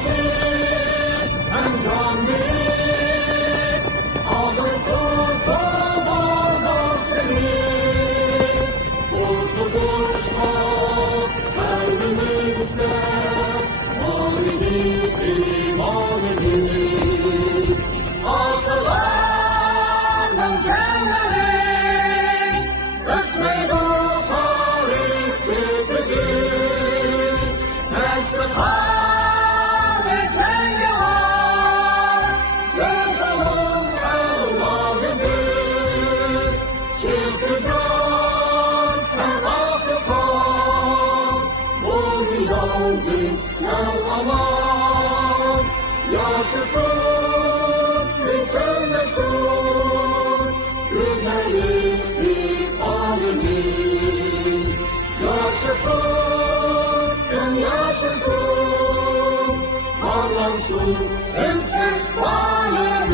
için hem can verir. Alır kurtulmadan seni. Kurtuluşta kalbimizde var idi imanımız. Atalarının kenleri göçmeydi tarih bitirdi. Nesli hâli cengi var, göz alın evladımız. Çıktı can hem aktı kan, bu diyaldın el aman. Yaşasın güzellesin, güzel istikbalimiz. Yaşasın, yaşasın, parlansın istikbalimiz.